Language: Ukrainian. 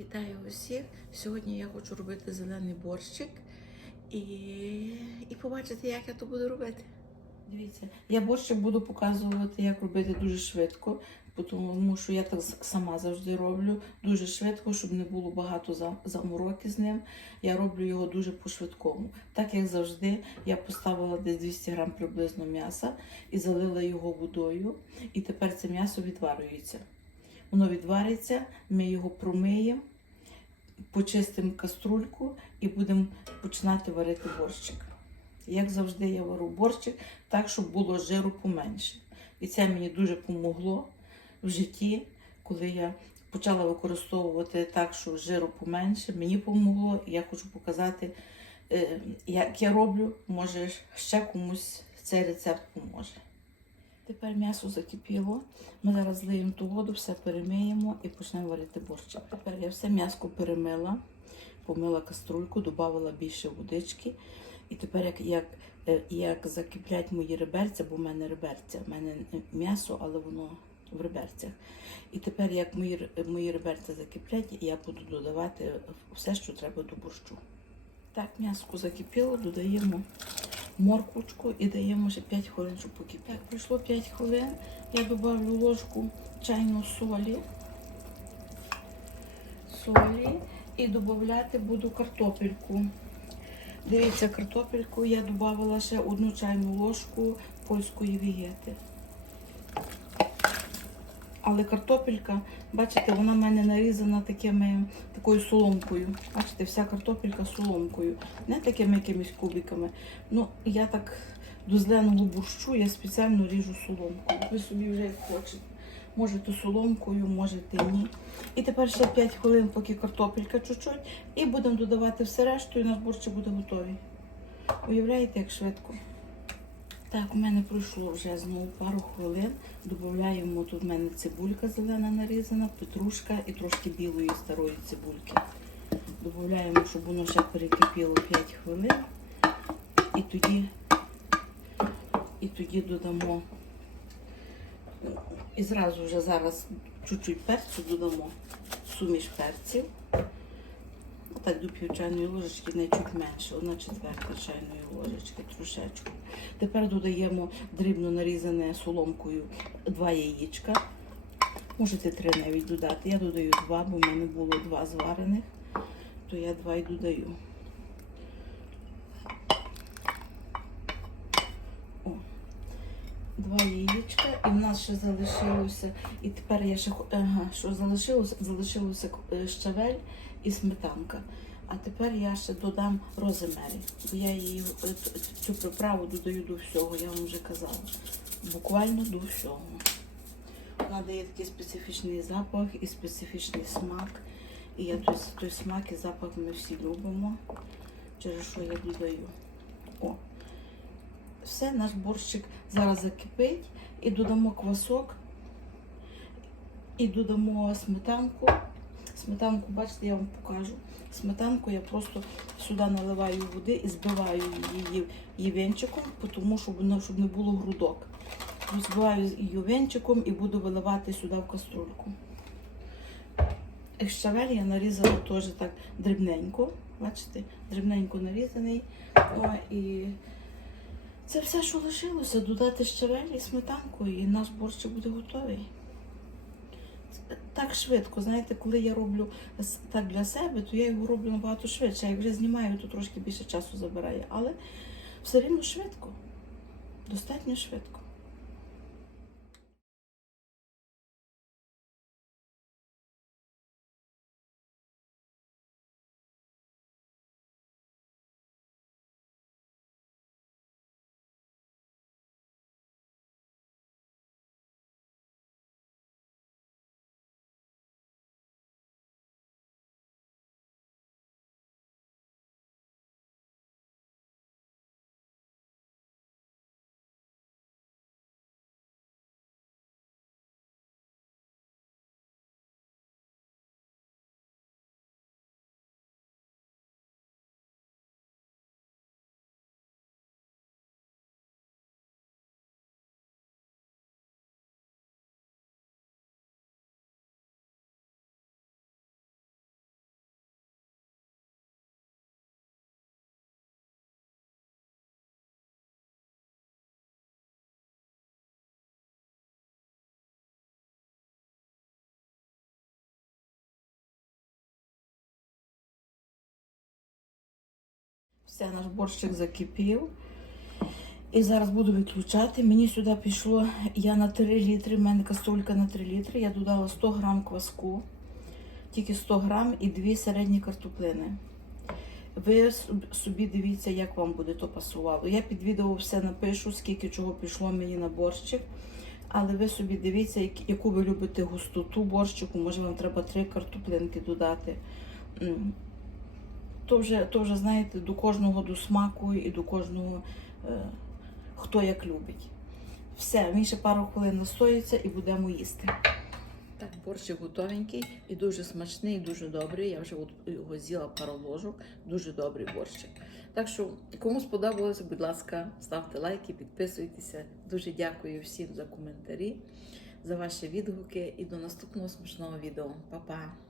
Вітаю усіх! Сьогодні я хочу робити зелений борщик і, і побачити, як я то буду робити. Дивіться, я борщик буду показувати, як робити дуже швидко, тому що я так сама завжди роблю дуже швидко, щоб не було багато зам- замороки з ним. Я роблю його дуже по-швидкому. Так як завжди, я поставила десь 200 грам приблизно м'яса і залила його водою. І тепер це м'ясо відварюється. Воно відвариться, ми його промиємо, почистимо каструльку і будемо починати варити борщик. Як завжди, я вару борщик так, щоб було жиру поменше. І це мені дуже допомогло в житті, коли я почала використовувати так, що жиру поменше. Мені допомогло, і я хочу показати, е, як я роблю. Може, ще комусь цей рецепт поможе. Тепер м'ясо закипіло. Ми зараз злиємо ту воду, все перемиємо і почнемо варити борщик. Тепер я все м'яско перемила, помила каструльку, додавала більше водички. І тепер, як, як, е, як закиплять мої реберця, бо в мене реберця, в мене м'ясо, але воно в реберцях. І тепер, як мої, мої реберця закиплять, я буду додавати все, що треба до борщу. Так, м'яско закипіло, додаємо морквочку і даємо ще 5 хвилин, щоб покипіти. Так, пройшло 5 хвилин, я додавлю ложку чайну солі. Солі і додати буду картопельку. Дивіться, картопельку я додавала ще одну чайну ложку польської вігети. Але картопелька, бачите, вона в мене нарізана такими, такою соломкою. Бачите, вся картопелька соломкою, не такими якимись кубиками. Ну, я так до зеленого борщу я спеціально ріжу соломкою. Ви собі вже як хочете. Можете соломкою, можете ні. І тепер ще 5 хвилин, поки картопелька чуть-чуть, і будемо додавати все решту, і наш борщик буде готовий. Уявляєте, як швидко? Так, у мене пройшло вже знову пару хвилин. Додаємо тут в мене цибулька зелена нарізана, петрушка і трошки білої старої цибульки. Додаємо, щоб воно ще перекипіло 5 хвилин. І тоді, і тоді додамо. І зразу вже зараз чуть-чуть перцю додамо, суміш перців. Отак до пів чайної ложечки, не чуть менше, одна четверта чайної ложечки, трошечку. Тепер додаємо дрібно нарізане соломкою два яєчка. Можете три навіть додати. Я додаю два, бо в мене було два зварених, то я два і додаю. О, два яєчка, і в нас ще залишилося. І тепер я ще ага, що залишилося? Залишилося е, щавель і сметанка. А тепер я ще додам роземері. Бо я її е, цю приправу додаю до всього, я вам вже казала. Буквально до всього. Вона дає такий специфічний запах і специфічний смак. І я той, той смак і запах ми всі любимо, через що я додаю. О, все, наш борщик зараз закипить і додамо квасок, і додамо сметанку. Сметанку, бачите, я вам покажу. Сметанку я просто сюди наливаю води і збиваю її, її тому воно- щоб не було грудок. Збиваю її венчиком і буду виливати сюди в каструльку. Щавель я нарізала теж так дрібненько. Бачите, дрібненько нарізаний. О, і це все, що лишилося, додати щавель і сметанку, і наш борщик буде готовий. Так швидко, знаєте, коли я роблю так для себе, то я його роблю набагато швидше. Як вже знімаю, то трошки більше часу забирає. Але все рівно швидко. Достатньо швидко. Все, наш борщик закипів. І зараз буду виключати. Мені сюди пішло, я на 3 літри, в мене каструлька на 3 літри, я додала 100 грам кваску, тільки 100 грам і дві середні картоплини. Ви собі дивіться, як вам буде то пасувало. Я під відео все напишу, скільки чого пішло мені на борщик. Але ви собі дивіться, яку ви любите густоту борщику. Може, вам треба три картоплинки додати. То вже, то вже знаєте, до кожного до смаку і до кожного е, хто як любить. Все, він ще пару хвилин настоїться і будемо їсти. Так, борщик готовенький і дуже смачний, і дуже добрий. Я вже його з'їла пару ложок. Дуже добрий борщик. Так що, кому сподобалося, будь ласка, ставте лайки, підписуйтеся. Дуже дякую всім за коментарі, за ваші відгуки і до наступного смачного відео. Па-па!